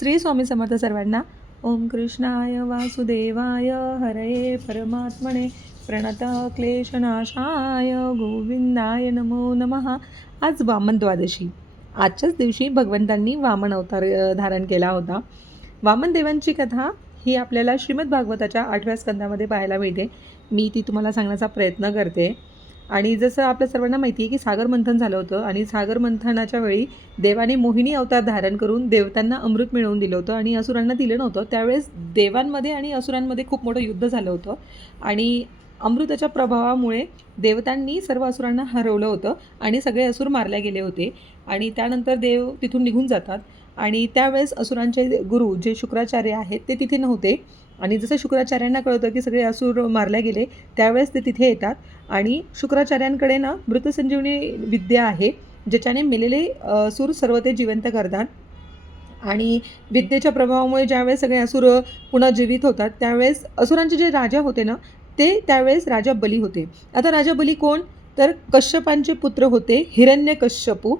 श्री स्वामी समर्थ सर्वांना ओम कृष्णाय वासुदेवाय हरये परमात्मने प्रणत क्लेशनाशाय गोविंदाय नमो नमः. आज वामन द्वादशी. आजच्याच दिवशी भगवंतांनी वामन अवतार धारण केला होता. वामन देवांची कथा ही आपल्याला श्रीमद भागवताच्या आठव्या स्कंदामध्ये पाहायला मिळते. मी ती तुम्हाला सांगण्याचा प्रयत्न करते. आणि जसं आपल्या सर्वांना माहिती आहे की सागर मंथन झालं होतं आणि सागर मंथनाच्या वेळी देवाने मोहिनी अवतार धारण करून देवतांना अमृत मिळवून दिलं होतं आणि असुरांना दिलं नव्हतं. त्यावेळेस देवांमध्ये आणि असुरांमध्ये खूप मोठं युद्ध झालं होतं आणि अमृताच्या प्रभावामुळे देवतांनी सर्व असुरांना हरवलं होतं आणि सगळे असुर मारले गेले होते आणि त्यानंतर देव तिथून निघून जातात. आणि त्यावेळेस असुरांचे गुरु जे शुक्राचार्य आहेत ते तिथे नव्हते. आणि जसं शुक्राचार्यांना कळतं की सगळे असुर मारले गेले त्यावेळेस ते तिथे येतात. आणि शुक्राचार्यांकडे ना मृतसंजीवनी विद्या आहे ज्याच्याने मेलेले सूर सर्व ते जिवंत करतात. आणि विद्येच्या प्रभावामुळे ज्यावेळेस सगळे असुर पुन्हा जीवित होतात त्यावेळेस असुरांचे जे राजा होते ना ते त्यावेळेस राजा बली होते. आता राजा बली कोण? तर कश्यपांचे पुत्र होते हिरण्यकश्यपू.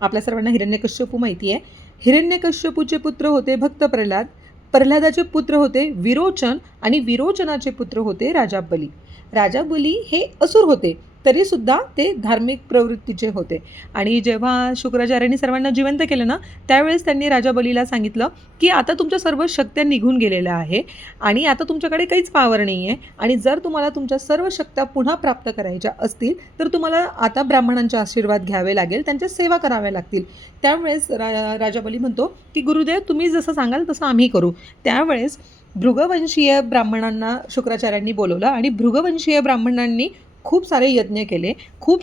आपल्या सर्वांना हिरण्यकश्यपू माहिती आहे. हिरण्यकश्यपूचे पुत्र होते भक्त प्रल्हाद. प्रल्हादाचे पुत्र होते विरोचन आणि विरोचनाचे पुत्र होते राजा बली राजा बली हे असुर होते. तरीसुद्धा ते धार्मिक प्रवृत्तीचे होते. आणि जेव्हा शुक्राचार्यांनी सर्वांना जिवंत केलं ना त्यावेळेस त्यांनी राजा बलीला सांगितलं की आता तुमच्या सर्व शक्त्या निघून गेलेल्या आहे आणि आता तुमच्याकडे काहीच पावर नाही आहे आणि जर तुम्हाला तुमच्या सर्व शक्त्या पुन्हा प्राप्त करायच्या असतील तर तुम्हाला आता ब्राह्मणांचे आशीर्वाद घ्यावे लागेल त्यांच्या सेवा कराव्या लागतील. त्यावेळेस रा राजा बली म्हणतो की गुरुदेव तुम्ही जसं सांगाल तसं आम्ही करू. त्यावेळेस भृगवंशीय ब्राह्मणांना शुक्राचार्यांनी बोलवलं आणि भृगवंशीय ब्राह्मणांनी खूप सारे यज्ञ केले खूप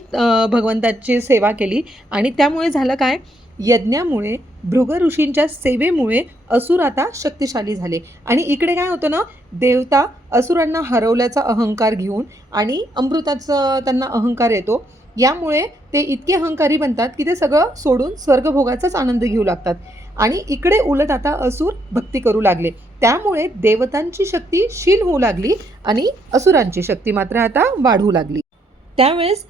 भगवंताची सेवा केली आणि त्यामुळे झालं काय? यज्ञामुळे भृग ऋषींच्या सेवेमुळे असुर आता शक्तिशाली झाले. आणि इकडे काय होतं ना देवता असुरांना हरवल्याचा अहंकार घेऊन आणि अमृताचं त्यांना अहंकार येतो. यामुळे ते इतके अहंकारी बनतात की ते सगळं सोडून स्वर्गभोगाचाच आनंद घेऊ लागतात. आणि इकडे उलट आता असुर भक्ती करू लागले. त्यामुळे देवतांची शक्ती क्षीण होऊ लागली आणि असुरांची शक्ती मात्र आता वाढू लागली. त्यावेळेस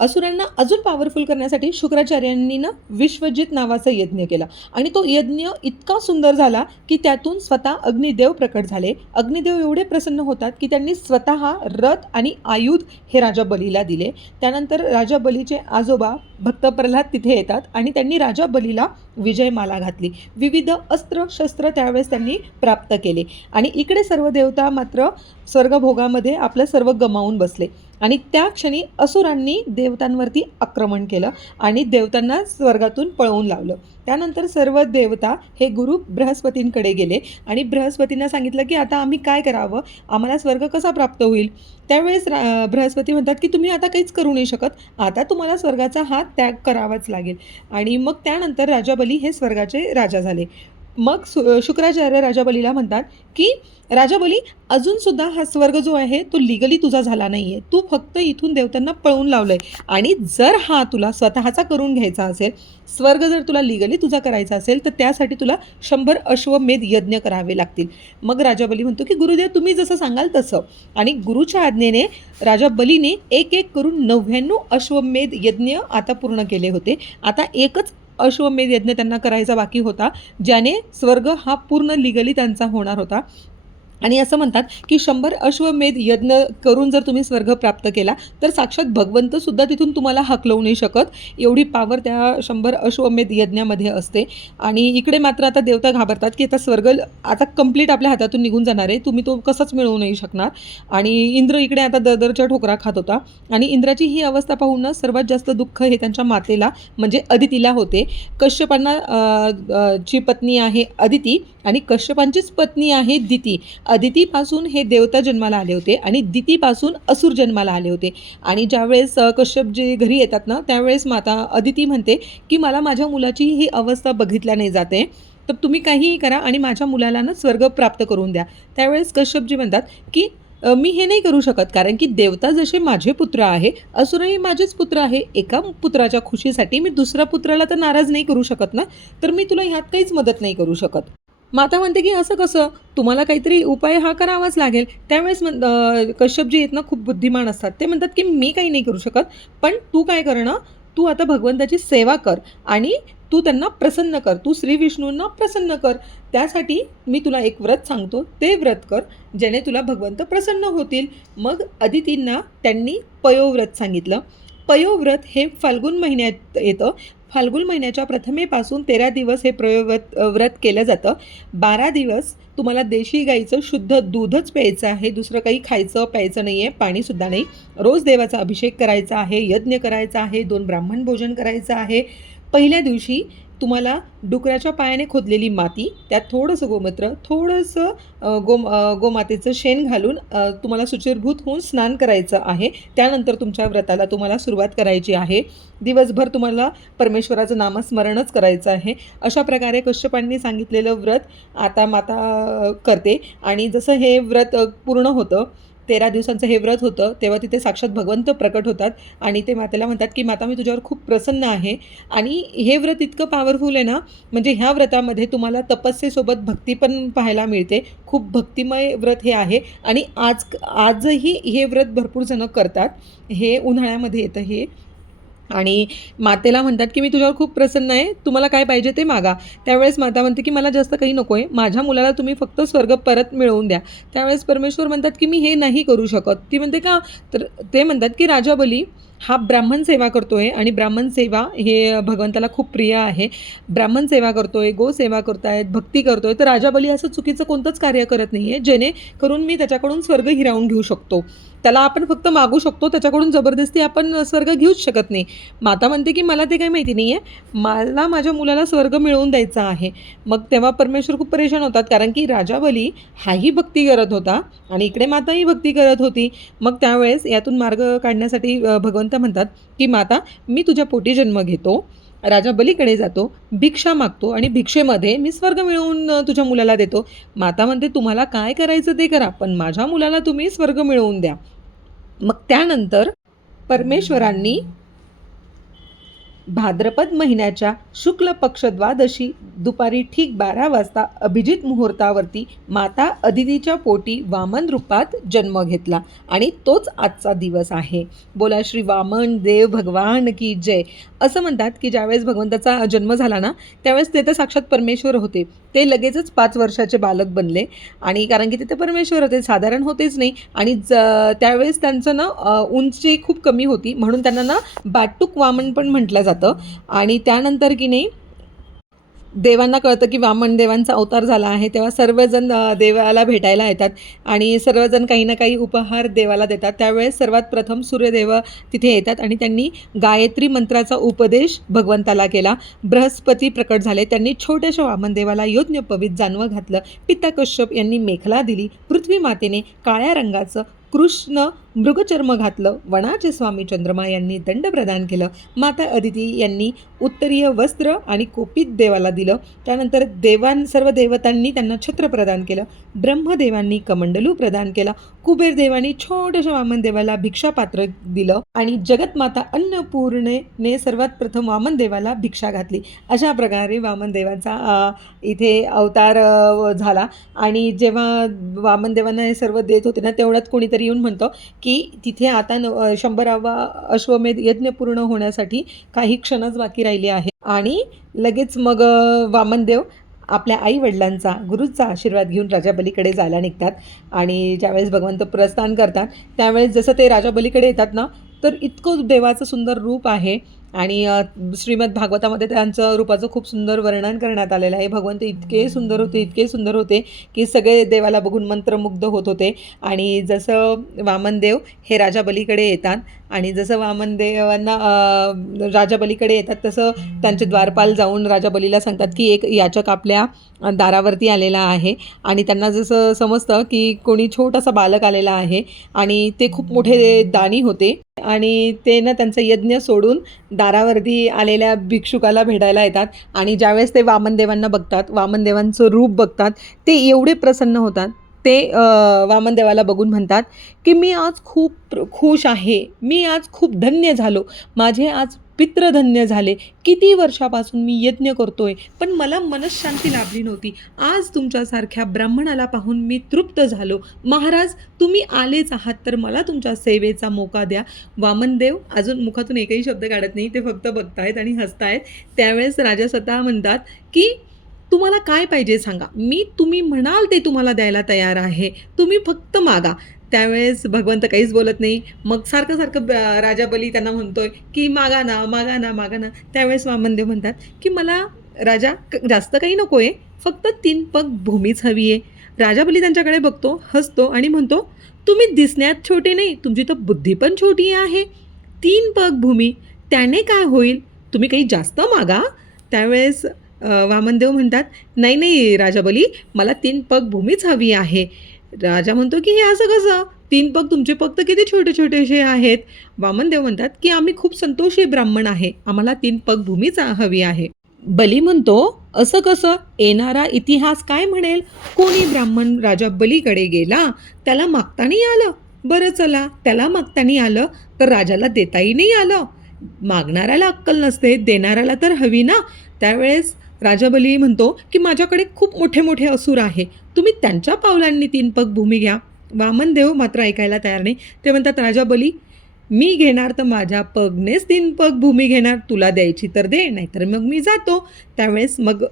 असुरांना अजून पॉवरफुल करण्यासाठी शुक्राचार्यांनी ना विश्वजित नावाचा यज्ञ केला. आणि तो यज्ञ इतका सुंदर झाला की त्यातून स्वतः अग्निदेव प्रकट झाले. अग्निदेव एवढे प्रसन्न होतात की त्यांनी स्वतः रथ आणि आयुध हे राजा बलीला दिले. त्यानंतर राजा बलीचे आजोबा भक्त प्रल्हाद तिथे येतात आणि त्यांनी राजा बलीला विजयमाला घातली. विविध अस्त्र शस्त्र त्यावेळेस त्यांनी प्राप्त केले. आणि इकडे सर्व देवता मात्र स्वर्गभोगामध्ये आपलं सर्व गमावून बसले. आणि त्या क्षणी असुरांनी देवतांवरती आक्रमण केलं आणि देवतांना स्वर्गातून पळवून लावलं. त्यानंतर सर्व देवता हे गुरु बृहस्पतींकडे गेले आणि बृहस्पतींना सांगितलं की आता आम्ही काय करावं? आम्हाला स्वर्ग कसा प्राप्त होईल? त्यावेळेस रा बृहस्पती म्हणतात की तुम्ही आता काहीच करू नाही शकत. आता तुम्हाला स्वर्गाचा हात त्याग करावाच लागेल. आणि मग त्यानंतर राजा बली हे स्वर्गाचे राजा झाले. मग सु शुक्राचार्य राजा बलीला म्हणतात की राजा बली अजूनसुद्धा हा स्वर्ग जो आहे तो लिगली तुझा झाला नाही आहे तू फक्त इथून देवतांना पळवून लावलं आहे आणि जर हा तुला स्वतःचा करून घ्यायचा असेल स्वर्ग जर तुला लिगली तुझा करायचा असेल तर त्यासाठी तुला शंभर अश्वमेध यज्ञ करावे लागतील. मग राजा बली म्हणतो की गुरुदेव तुम्ही जसं सांगाल तसं. आणि गुरुच्या आज्ञेने राजा बलीने एक एक करून नव्याण्णव अश्वमेध यज्ञ आता पूर्ण केले होते. आता एकच अश्वमेध यज्ञ त्यांना करायचा बाकी होता ज्याने स्वर्ग हा पूर्ण लिगली त्यांचा होणार होता. आणि असं म्हणतात की शंभर अश्वमेध यज्ञ करून जर तुम्ही स्वर्ग प्राप्त केला तर साक्षात भगवंतसुद्धा तिथून तुम्हाला हकलवू नाही शकत. एवढी पावर त्या शंभर अश्वमेध यज्ञामध्ये असते. आणि इकडे मात्र आता देवता घाबरतात की आता स्वर्ग आता कंप्लीट आपल्या हातातून निघून जाणार आहे. तुम्ही तो कसाच मिळवू नाही शकणार. आणि इंद्र इकडे आता दरदरच्या ठोकरा खात होता. आणि इंद्राची ही अवस्था पाहून ना सर्वात जास्त दुःख हे त्यांच्या मातेला म्हणजे अदितीला होते. कश्यपांना जी ची पत्नी आहे अदिती आणि कश्यपांचीच पत्नी आहे दिती. अदितीपासून हे देवता जन्माला आले होते आणि दितीपासून असुर जन्माला आले होते. आणि ज्यावेळेस कश्यपजी कश्यप जे घरी येतात ना त्यावेळेस माता अदिती म्हणते की मला माझ्या मुलाची ही अवस्था बघितल्या नाही जाते. तर तुम्ही काहीही करा आणि माझ्या मुलाला ना स्वर्ग प्राप्त करून द्या. त्यावेळेस कश्यपजी म्हणतात की मी हे नाही करू शकत कारण की देवता जसे माझे पुत्र आहे असुरही माझेच पुत्र आहे. एका पुत्राच्या खुशीसाठी मी दुसऱ्या पुत्राला तर नाराज नाही करू शकत ना? तर मी तुला ह्यात काहीच मदत नाही करू शकत. माता म्हणते की असं कसं? तुम्हाला काहीतरी उपाय हा करावाच लागेल. त्यावेळेस म्हण कश्यपजी आहेत ना खूप बुद्धिमान असतात. ते म्हणतात की मी काही नाही करू शकत पण तू काय करणं? तू आता भगवंताची सेवा कर आणि तू त्यांना प्रसन्न कर. तू श्री विष्णूंना प्रसन्न कर. त्यासाठी मी तुला एक व्रत सांगतो. ते व्रत कर ज्याने तुला भगवंत प्रसन्न होतील. मग अदितींना त्यांनी पयोव्रत सांगितलं. पयोव्रत हे फाल्गुन महिन्यात येतं. फाल्गुन महिन्याच्या प्रथमेपासून तेरा दिवस हे प्रयोग व्रत केलं जातं. बारा दिवस तुम्हाला देशी गाईचं शुद्ध दूधच प्यायचं आहे दुसरं काही खायचं प्यायचं नाही आहे पाणीसुद्धा नाही. रोज देवाचा अभिषेक करायचा आहे यज्ञ करायचा आहे दोन ब्राह्मण भोजन करायचं आहे. पहिल्या दिवशी तुम्हाला डुकराच्या पायाने खोदलेली माती त्यात थोडंसं गोमूत्र थोडंसं गोम गोमातेचं शेण घालून तुम्हाला सुचिरभूत होऊन स्नान करायचं आहे. त्यानंतर तुमच्या व्रताला तुम्हाला सुरुवात करायची आहे. दिवसभर तुम्हाला परमेश्वराचं नामस्मरणच करायचं आहे. अशा प्रकारे कश्यपांनी सांगितलेलं व्रत आता माता करते. आणि जसं हे व्रत पूर्ण होतं तेरा दिवसांचं हे व्रत होतं तेव्हा तिथे साक्षात भगवंत प्रकट होतात आणि ते मातेला म्हणतात की माता मी तुझ्यावर खूप प्रसन्न आहे. आणि हे व्रत इतकं पॉवरफुल आहे ना म्हणजे ह्या व्रतामध्ये तुम्हाला तपस्येसोबत भक्ती पण पाहायला मिळते. खूप भक्तिमय व्रत हे आहे. आणि आज आजही हे व्रत भरपूर जणं करतात. हे उन्हाळ्यामध्ये येतं हे. आणि मातेला म्हणतात की मी तुझ्यावर खूप प्रसन्न आहे तुम्हाला काय पाहिजे ते मागा. त्यावेळेस माता म्हणते की मला जास्त काही नको आहे माझ्या मुलाला तुम्ही फक्त स्वर्ग परत मिळवून द्या. त्यावेळेस परमेश्वर म्हणतात की मी हे नाही करू शकत. ती म्हणते का? तर ते म्हणतात की राजा बली हा ब्राह्मण सेवा करतो आहे आणि ब्राह्मण सेवा हे भगवंताला खूप प्रिय आहे. ब्राह्मण सेवा करतो आहे गो सेवा आहेत भक्ती करतो आहे तर राजा बली असं चुकीचं कोणतंच कार्य करत नाही आहे जेणेकरून मी त्याच्याकडून स्वर्ग हिरावून घेऊ शकतो. त्याला आपण फक्त मागू शकतो त्याच्याकडून जबरदस्ती आपण स्वर्ग घेऊच शकत नाही. माता म्हणते की मला ते काही माहिती नाही आहे मला माझ्या मुलाला स्वर्ग मिळवून द्यायचा आहे. मग तेव्हा परमेश्वर खूप परेशान होतात कारण की राजा बली हाही भक्ती करत होता आणि इकडे माताही भक्ती करत होती. मग त्यावेळेस यातून मार्ग काढण्यासाठी भगवंत भगवंत म्हणतात की माता मी तुझ्या पोटी जन्म घेतो राजा बलीकडे जातो भिक्षा मागतो आणि भिक्षेमध्ये मी स्वर्ग मिळवून तुझ्या मुलाला देतो. माता म्हणते तुम्हाला काय करायचं ते करा पण माझ्या मुलाला तुम्ही स्वर्ग मिळवून द्या. मग त्यानंतर परमेश्वरांनी भाद्रपद महिन्याच्या शुक्ल पक्ष द्वादशी दुपारी ठीक बारा वाजता अभिजित मुहूर्तावरती माता अदितीच्या पोटी वामन रूपात जन्म घेतला आणि तोच आजचा दिवस आहे. बोला श्री वामन देव भगवान की जय. असं म्हणतात की ज्यावेळेस भगवंताचा जन्म झाला ना त्यावेळेस ते तर साक्षात परमेश्वर होते. ते लगेचच पाच वर्षाचे बालक बनले आणि कारण की तिथे परमेश्वर होते साधारण होतेच नाही. आणि ज त्यावेळेस त्यांचं ना उंची खूप कमी होती म्हणून त्यांना ना बाटूक वामन पण म्हटलं जातं. आणि त्यानंतर की नाही देवांना कळतं की वामन देवांचा अवतार झाला आहे. तेव्हा सर्वजण देवाला भेटायला येतात आणि सर्वजण काही ना काही उपहार देवाला देतात. त्यावेळेस सर्वात प्रथम सूर्यदेव तिथे येतात आणि त्यांनी गायत्री मंत्राचा उपदेश भगवंताला केला. बृहस्पती प्रकट झाले. त्यांनी छोट्याशा वामनदेवाला योज्ञपवीत जानवं घातलं. पिता कश्यप यांनी मेखला दिली. पृथ्वी मातेने काळ्या रंगाचं कृष्ण मृगचर्म घातलं वनाचे स्वामी चंद्रमा यांनी दंड प्रदान केलं माता अदिती यांनी उत्तरीय वस्त्र आणि कोपित देवाला दिलं त्यानंतर देवां सर्व देवतांनी त्यांना छत्र प्रदान केलं ब्रह्मदेवांनी कमंडलू प्रदान केला कुबेर देवांनी छोट्याशा वामन देवाला भिक्षापात्र दिलं आणि जगतमाता अन्नपूर्णेने सर्वात प्रथम वामन देवाला भिक्षा घातली. अशा प्रकारे वामन देवाचा इथे अवतार झाला. आणि जेव्हा वामन देवांना हे सर्व देत होते ना तेवढ्यात कोणीतरी येऊन म्हणतो की तिथे आता न शंभरावा अश्वमेध यज्ञ पूर्ण होण्यासाठी काही क्षणच बाकी राहिले आहे आणि लगेच मग वामनदेव आपल्या आई वडिलांचा गुरुचा आशीर्वाद घेऊन राजा बलीकडे जायला निघतात. आणि ज्यावेळेस भगवंत प्रस्थान करतात त्यावेळेस जसं ते राजा बलीकडे येतात ना तर इतकं देवाचं सुंदर रूप आहे. आणि श्रीमद भागवतामध्ये त्यांचं रूपाचं खूप सुंदर वर्णन करण्यात आलेलं आहे. भगवंत इतके सुंदर होते इतके सुंदर होते की सगळे देवाला बघून मंत्रमुग्ध होत होते. आणि जसं वामनदेव हे राजा बलीकडे येतात आणि जसं वामनदेवांना राजा बलीकडे येतात तसं त्यांचे द्वारपाल जाऊन राजा बलीला सांगतात की एक याचक आपल्या दारावरती आलेला आहे. आणि त्यांना जसं समजतं की कोणी छोटासा बालक आलेला आहे आणि ते खूप मोठे दानी होते. आणि ते ना त्यांचा यज्ञ सोडून दारावरती आलेल्या भिक्षुकाला भेटायला येतात. आणि ज्यावेळेस ते वामनदेवांना बघतात वामनदेवांचं रूप बघतात ते एवढे प्रसन्न होतात. ते वामनदेवाला बघून म्हणतात की मी आज खूप खुश आहे. मी आज खूप धन्य झालो. माझे आज पित्रधन्य झाले. किती वर्षापासून मी यज्ञ करतोय पण मला मनशांती लाभली नव्हती. आज तुमच्यासारख्या ब्राह्मणाला पाहून मी तृप्त झालो. महाराज तुम्ही आलेच आहात तर मला तुमच्या सेवेचा मोका द्या. वामनदेव अजून मुखातून एकही शब्द काढत नाही ते फक्त बघतायत आणि हसतायत. त्यावेळेस राजा स्वतः म्हणतात की तुम्हाला काय पाहिजे सांगा. मी तुम्ही म्हणाल ते तुम्हाला द्यायला तयार आहे. तुम्ही फक्त मागा. त्यावेळेस भगवंत काहीच बोलत नाही. मग सारखं सारखं ब- राजा बली त्यांना म्हणतोय की मागा ना मागा ना मागा ना. त्यावेळेस वामनदेव म्हणतात की मला राजा क- जास्त काही नको आहे फक्त तीन पग भूमीच हवी आहे राजा बली त्यांच्याकडे बघतो हसतो आणि म्हणतो तुम्ही दिसण्यात छोटे नाही तुमची तर बुद्धी पण छोटी आहे. तीन पग भूमी त्याने काय होईल? तुम्ही काही जास्त मागा. त्यावेळेस वामनदेव म्हणतात नाही नाही राजाबली मला तीन पग भूमीच हवी आहे. राजा म्हणतो की हे असं कसं? तीन पग तुमचे पग तर किती छोटे छोटेसे आहेत? वामनदेव म्हणतात की आम्ही खूप संतोषी ब्राह्मण आहे. आम्हाला तीन पग भूमीच हवी आहे. बली म्हणतो असं कसं? येणारा इतिहास काय म्हणेल? कोणी ब्राह्मण राजा बलीकडे गेला त्याला मागतानी आलं? बरं चला त्याला मागतानी आलं तर राजाला देताही नाही आलं. मागणाऱ्याला अक्कल नसते देणाऱ्याला तर हवी ना. त्यावेळेस राजाबली म्हणतो की माझ्याकडे खूप मोठे मोठे असुर आहे. तुम्ही त्यांच्या पावलांनी तीन पग भूमी घ्या. वामनदेव मात्र ऐकायला तयार नाही. ते म्हणतात राजा बली मी घेणार तर माझ्या पगनेच तीन पग भूमी घेणार तुला द्यायची तर दे नाहीतर मग मी जातो. त्यावेळेस मग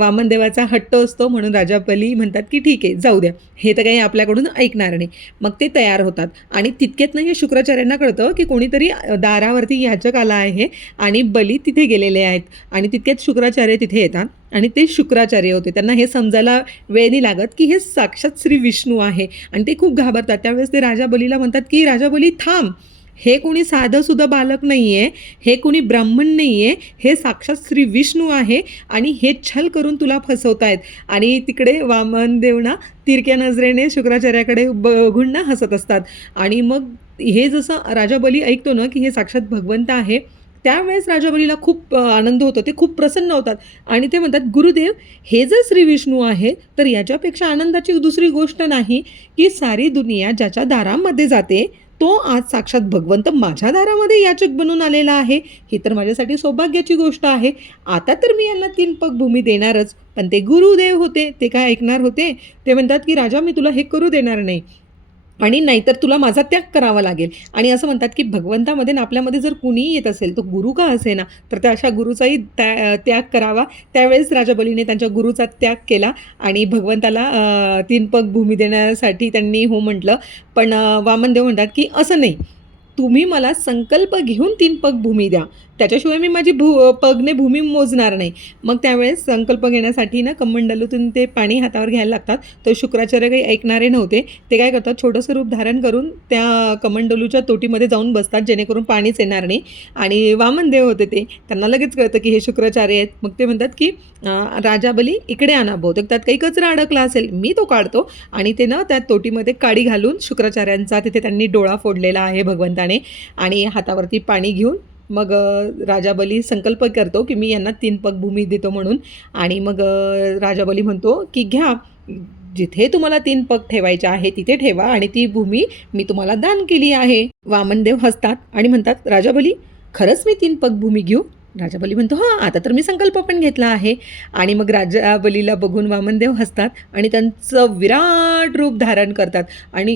वामनदेवाचा हट्ट असतो म्हणून राजा बली म्हणतात की ठीक आहे जाऊ द्या. हे तर काही आपल्याकडून ऐकणार नाही. मग ते तयार होतात. आणि तितक्यातनं हे शुक्राचार्यांना कळतं की कोणीतरी दारावरती याचक आला आहे आणि बली तिथे गेलेले आहेत. आणि तितक्यात शुक्राचार्य तिथे येतात. आणि ते शुक्राचार्य होते. त्यांना हे समजायला वेळ नाही लागत की हे साक्षात श्री विष्णू आहे. आणि ते खूप घाबरतात. त्यावेळेस ते राजा बलीला म्हणतात की राजा बली थांब. हे कोणी साधंसुद्धा बालक नाही आहे हे कोणी ब्राह्मण नाही आहे हे साक्षात श्री विष्णू आहे आणि हे छल करून तुला फसवतायत. आणि तिकडे वामन देवना तिरक्या नजरेने शुक्राचार्याकडे बघून ना हसत असतात. आणि मग हे जसं राजा बली ऐकतो ना की हे साक्षात भगवंत आहे त्यावेळेस राजा बलीला खूप आनंद होतो. ते खूप प्रसन्न होतात. आणि ते म्हणतात गुरुदेव हे जर श्री विष्णू आहे तर याच्यापेक्षा आनंदाची दुसरी गोष्ट नाही की सारी दुनिया ज्याच्या दारामध्ये जाते तो आज साक्षात भगवंत माझ्या दारामध्ये याचक बनून आलेला आहे. ही तर माझ्यासाठी सौभाग्याची गोष्ट आहे. आता तर मी यांना तीन पग भूमी देणारच. पण ते गुरुदेव होते ते काय ऐकणार होते? ते म्हणतात की राजा मी तुला हे करू देणार नाही. आणि नाहीतर तुला माझा त्याग करावा लागेल. आणि असं म्हणतात की भगवंतामध्ये ना आपल्यामध्ये जर कुणीही येत असेल तो गुरु का असे ना तर त्या अशा गुरुचाही त्या त्याग करावा. त्यावेळेस राजा बलीने त्यांच्या गुरुचा त्याग केला आणि भगवंताला तीन पग भूमी देण्यासाठी त्यांनी हो म्हटलं. पण वामनदेव म्हणतात की असं नाही. तुम्ही मला संकल्प घेऊन तीन पग भूमी द्या. त्याच्याशिवाय मी माझी भू पगने भूमी मोजणार नाही. मग त्यावेळेस संकल्प घेण्यासाठी ना कमंडलूतून ते पाणी हातावर घ्यायला लागतात. तर शुक्राचार्य काही ऐकणारे नव्हते. ते काय करतात छोटंसं रूप धारण करून त्या कमंडलूच्या तोटीमध्ये जाऊन बसतात जेणेकरून पाणीच येणार नाही. आणि वामनदेव होते ते. त्यांना लगेच कळतं की हे शुक्राचार्य आहेत. मग ते म्हणतात की राजाबली राजा बली इकडे आणा बहुतेक. त्यात काही कचरा अडकला असेल मी तो काढतो. आणि ते ना त्या तोटीमध्ये काडी घालून शुक्राचार्यांचा तिथे त्यांनी डोळा फोडलेला आहे भगवंताने. आणि हातावरती पाणी घेऊन मग राजाबली राजा बली संकल्प करतो की मी यांना तीन पग भूमी देतो म्हणून. आणि मग राजाबली राजा बली म्हणतो की घ्या जिथे तुम्हाला तीन पग ठेवायचे आहे तिथे ठेवा आणि ती भूमी मी तुम्हाला दान केली आहे. वामनदेव हसतात आणि म्हणतात राजा बली खरंच मी तीन पग भूमी घेऊ? राजाबली म्हणतो हां आता तर मी संकल्प पण घेतला आहे. आणि मग राजा बलीला बघून वामनदेव हसतात आणि त्यांचं विराट रूप धारण करतात. आणि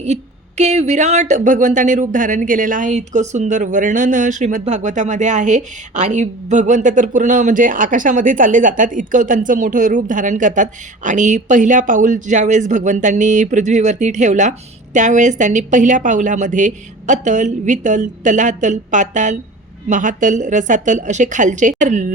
इतके विराट भगवंताने रूप धारण केलेलं आहे इतकं सुंदर वर्णन श्रीमद भागवतामध्ये आहे. आणि भगवंत तर पूर्ण म्हणजे आकाशामध्ये चालले जातात इतकं त्यांचं मोठं रूप धारण करतात. आणि पहिल्या पाऊल ज्यावेळेस भगवंतांनी पृथ्वीवरती ठेवला त्यावेळेस त्यांनी पहिल्या पाऊलामध्ये अतल वितल तलातल पाताल महातल रसातल असे खालचे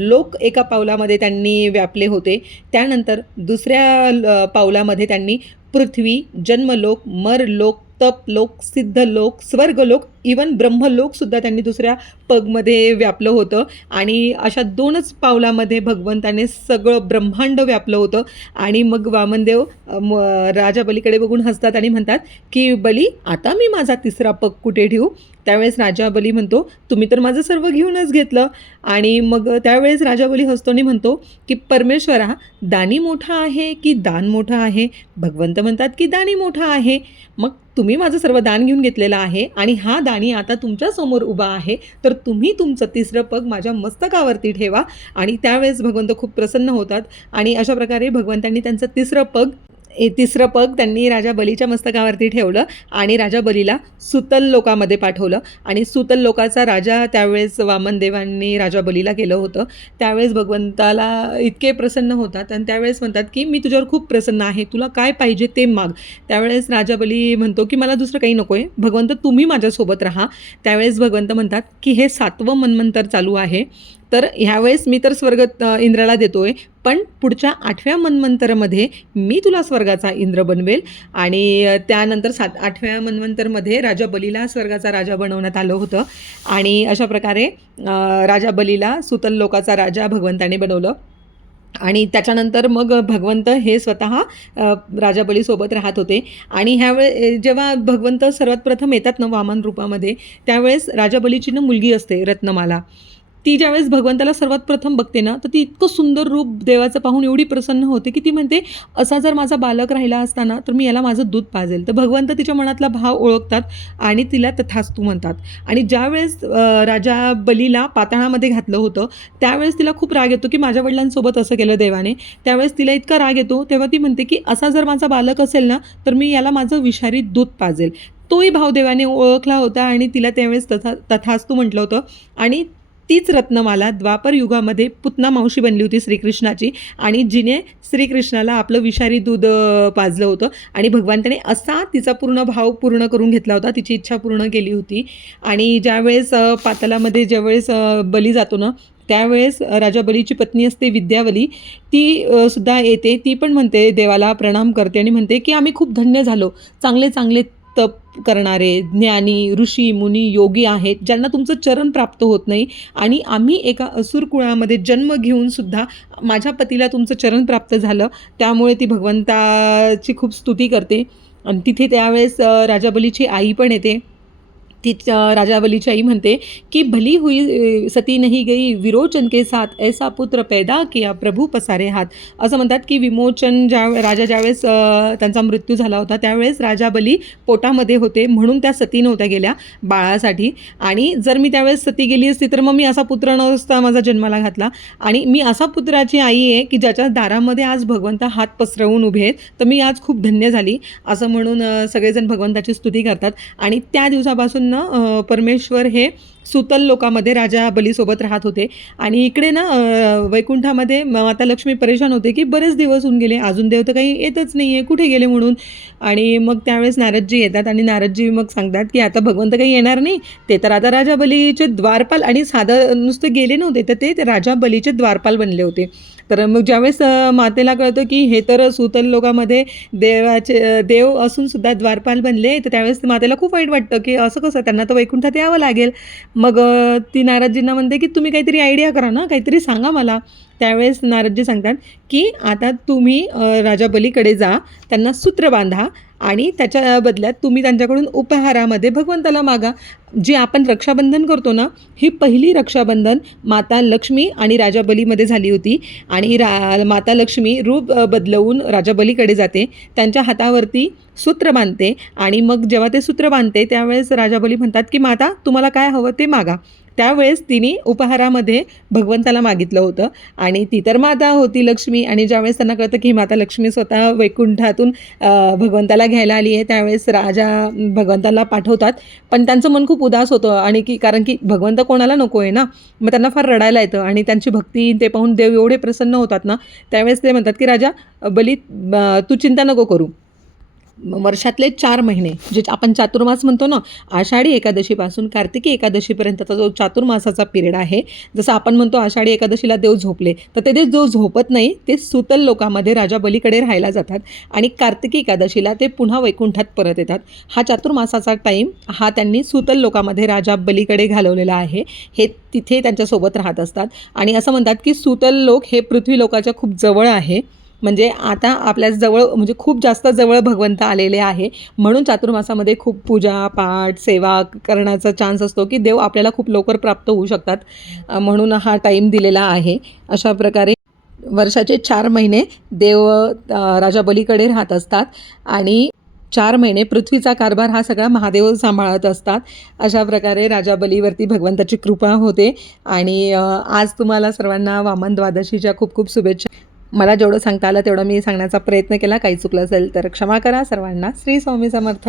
लोक एका पावलामध्ये त्यांनी व्यापले होते. त्यानंतर दुसऱ्या ल- पावलामध्ये त्यांनी पृथ्वी जन्मलोक मरलोक तपलोक सिद्धलोक स्वर्गलोक इवन ब्रह्मलोकसुद्धा त्यांनी दुसऱ्या पगमध्ये व्यापलं होतं. आणि अशा दोनच पावलामध्ये भगवंताने सगळं ब्रह्मांड व्यापलं होतं. आणि मग वामनदेव म राजा बलीकडे बघून हसतात आणि म्हणतात की बली आता मी माझा तिसरा पग कुठे ठेवू? त्यावेळेस राजा बली म्हणतो तुम्ही तर माझं सर्व घेऊनच घेतलं. आणि मग त्यावेळेस राजा बली हसतो आणि म्हणतो की परमेश्वरा दानी मोठा आहे की दान मोठं आहे? भगवंत म्हणतात की दानी मोठा आहे. मग तुम्ही माझं सर्व दान घेऊन घेतलेलं आहे आणि हा दान आणि आता तुमच्यासमोर उभा आहे तर तुम्ही तुमचं तिसरं पग माझ्या मस्तकावरती ठेवा. आणि त्यावेळेस भगवंत खूप प्रसन्न होतात. आणि अशा प्रकारे भगवंतांनी त्यांचं तिसरं पग हे तिसरं पग त्यांनी राजा बलीच्या मस्तकावरती ठेवलं आणि राजा बलीला सुतल लोकामध्ये पाठवलं. आणि सुतल लोकाचा राजा त्यावेळेस वामनदेवांनी राजा बलीला केलं होतं. त्यावेळेस भगवंताला इतके प्रसन्न होतात आणि त्यावेळेस म्हणतात की मी तुझ्यावर खूप प्रसन्न आहे. तुला काय पाहिजे ते माग. त्यावेळेस राजा बली म्हणतो की मला दुसरं काही नको आहे भगवंत तुम्ही माझ्यासोबत राहा. त्यावेळेस भगवंत म्हणतात की हे सातवं मनमंतर चालू आहे. तर ह्यावेळेस मी तर स्वर्ग इंद्राला देतो आहे पण पुढच्या आठव्या मन्वंतरमध्ये मी तुला स्वर्गाचा इंद्र बनवेल. आणि त्यानंतर सात आठव्या मन्वंतरमध्ये राजा बलीला स्वर्गाचा राजा बनवण्यात आलं होतं. आणि अशा प्रकारे राजा बलीला सुतल लोकाचा राजा भगवंताने बनवलं. आणि त्याच्यानंतर मग भगवंत हे स्वतः राजा बलीसोबत राहत होते. आणि ह्यावेळे जेव्हा भगवंत सर्वात प्रथम येतात ना वामन रूपामध्ये त्यावेळेस राजा बलीची ना मुलगी असते रत्नमाला. ती ज्यावेळेस भगवंताला सर्वात प्रथम बघते ना तर ती इतकं सुंदर रूप देवाचं पाहून एवढी प्रसन्न होते की ती म्हणते असा जर माझा बालक राहिला असताना तर मी याला माझं दूध पाजेल. तर भगवंत तिच्या मनातला भाव ओळखतात आणि तिला तथास्तू म्हणतात. आणि ज्यावेळेस राजा बलीला पाताळामध्ये घातलं होतं त्यावेळेस तिला खूप राग येतो की माझ्या वडिलांसोबत असं केलं देवाने. त्यावेळेस तिला इतका राग येतो तेव्हा ती म्हणते की असा जर माझा बालक असेल ना तर मी याला माझं विषारी दूध पाजेल. तोही भाव देवाने ओळखला होता आणि तिला त्यावेळेस तथा तथास्तू म्हटलं होतं. आणि तीच रत्नमाला द्वापर युगामध्ये पुतना मावशी बनली होती श्रीकृष्णाची. आणि जिने श्रीकृष्णाला आपलं विषारी दूध पाजलं होतं. आणि भगवंताने असा तिचा पूर्ण भाव पूर्ण करून घेतला होता. तिची इच्छा पूर्ण केली होती. आणि ज्यावेळेस पातालामध्ये ज्यावेळेस बली जातो ना त्यावेळेस राजा बलीची पत्नी असते विद्यावली. ती सुद्धा येते. ती पण म्हणते देवाला प्रणाम करते. आणि म्हणते की आम्ही खूप धन्य झालो. चांगले चांगले तप करणारे ज्ञानी ऋषी मुनी योगी आहेत ज्यांना तुमचं चरण प्राप्त होत नाही. आणि आम्ही एका असुर कुळामध्ये जन्म घेऊन सुद्धा माझ्या पतीला तुमचं चरण प्राप्त झालं. त्यामुळे ती भगवंताची खूप स्तुती करते. आणि तिथे त्यावेळेस राजाबलीची आई पण येते. ती राजा बलीची आई म्हणते की भली हुई सती नाही गई विरोचन के साथ ऐसा पुत्र पैदा किया प्रभू पसारे हात असं म्हणतात की विमोचन ज्या राजा ज्यावेळेस त्यांचा मृत्यू झाला होता त्यावेळेस राजा बली पोटामध्ये होते म्हणून त्या सती नव्हत्या गेल्या बाळासाठी. आणि जर मी त्यावेळेस सती गेली असती तर मग मी असा पुत्र नसता माझा जन्माला घातला. आणि मी असा पुत्राची आई आहे की ज्याच्या दारामध्ये आज भगवंत हात पसरवून उभे आहेत तर मी आज खूप धन्य झाली. असं म्हणून सगळेजण भगवंताची स्तुती करतात. आणि त्या दिवसापासून ना परमेश्वर हे सुतल लोकामध्ये राजा बलीसोबत राहत होते. आणि इकडे ना वैकुंठामध्ये माता लक्ष्मी परेशान होते की बरेच दिवस होऊन गेले. अजून देव तर काही येतच नाही आहे कुठे गेले म्हणून? आणि मग त्यावेळेस नारदजी येतात आणि नारदजी मग सांगतात की आता भगवंत काही येणार नाही. ते तर आता राजा बलीचे द्वारपाल आणि साधं नुसते गेले नव्हते. तर ते राजा बलीचे द्वारपाल बनले होते. तर मग ज्यावेळेस मातेला कळतं की हे तर सुतल लोकामध्ये देवाचे देव असून सुद्धा द्वारपाल बनले तर त्यावेळेस मातेला खूप वाईट वाटतं की असं कसं त्यांना तर वैकुंठात यावं लागेल. मग ती नाराजींना म्हणते की तुम्ही काहीतरी आयडिया करा ना काहीतरी सांगा मला. त्यावेळेस नारदजी सांगतात की आता तुम्ही राजा बलीकडे जा त्यांना सूत्र बांधा आणि त्याच्या बदल्यात तुम्ही त्यांच्याकडून उपहारामध्ये भगवंताला मागा. जी आपण रक्षाबंधन करतो ना ही पहिली रक्षाबंधन माता लक्ष्मी आणि राजा बलीमध्ये झाली होती. आणि रा माता लक्ष्मी रूप बदलवून राजा बलीकडे जाते. त्यांच्या हातावरती सूत्र बांधते आणि मग जेव्हा ते सूत्र बांधते त्यावेळेस राजा बली म्हणतात की माता तुम्हाला काय हवं ते मागा. त्यावेळेस तिने उपहारामध्ये भगवंताला मागितलं होतं. आणि ती तर माता होती लक्ष्मी. आणि ज्यावेळेस त्यांना कळतं की माता लक्ष्मी स्वतः वैकुंठातून भगवंताला घ्यायला आली आहे त्यावेळेस राजा भगवंताला पाठवतात. पण त्यांचं मन खूप उदास होतं. आणि की कारण की भगवंत कोणाला नको आहे ना? मग त्यांना फार रडायला येतं. आणि त्यांची भक्ती ते पाहून देव एवढे प्रसन्न होतात ना? त्यावेळेस ते म्हणतात की राजा बली तू चिंता नको करू. वर्षातले चार महिने जे आपण चातुर्मास म्हणतो ना आषाढी एकादशीपासून कार्तिकी एकादशीपर्यंतचा जो चातुर्मासाचा पिरियड आहे जसं आपण म्हणतो आषाढी एकादशीला देव झोपले तर ते ते जो झोपत नाही ते सुतल लोकामध्ये राजा बलीकडे राहायला जातात आणि कार्तिकी एकादशीला ते पुन्हा वैकुंठात परत येतात. हा चातुर्मासाचा टाईम हा त्यांनी सुतल लोकामध्ये राजा बलीकडे घालवलेला आहे हे तिथे त्यांच्यासोबत राहत असतात. आणि असं म्हणतात की सुतल लोक हे पृथ्वी लोकाच्या खूप जवळ आहे. म्हणजे आता आपल्या जवळ म्हणजे खूप जास्त जवळ भगवंत आलेले आहे. म्हणून चातुर्मासामध्ये खूप पूजा पाठ सेवा करण्याचा चान्स असतो की देव आपल्याला खूप लवकर प्राप्त होऊ शकतात. म्हणून हा टाईम दिलेला आहे. अशा प्रकारे वर्षाचे चार महिने देव राजा बलीकडे राहत असतात आणि चार महिने पृथ्वीचा कारभार हा सगळा महादेव सांभाळत असतात. अशा प्रकारे राजा बलीवरती भगवंताची कृपा होते. आणि आज तुम्हाला सर्वांना वामन द्वादशीच्या खूप खूप शुभेच्छा. मला जेवढं सांगता आलं तेवढं मी सांगण्याचा प्रयत्न केला. काही चुकलं असेल तर क्षमा करा. सर्वांना श्री स्वामी समर्थ.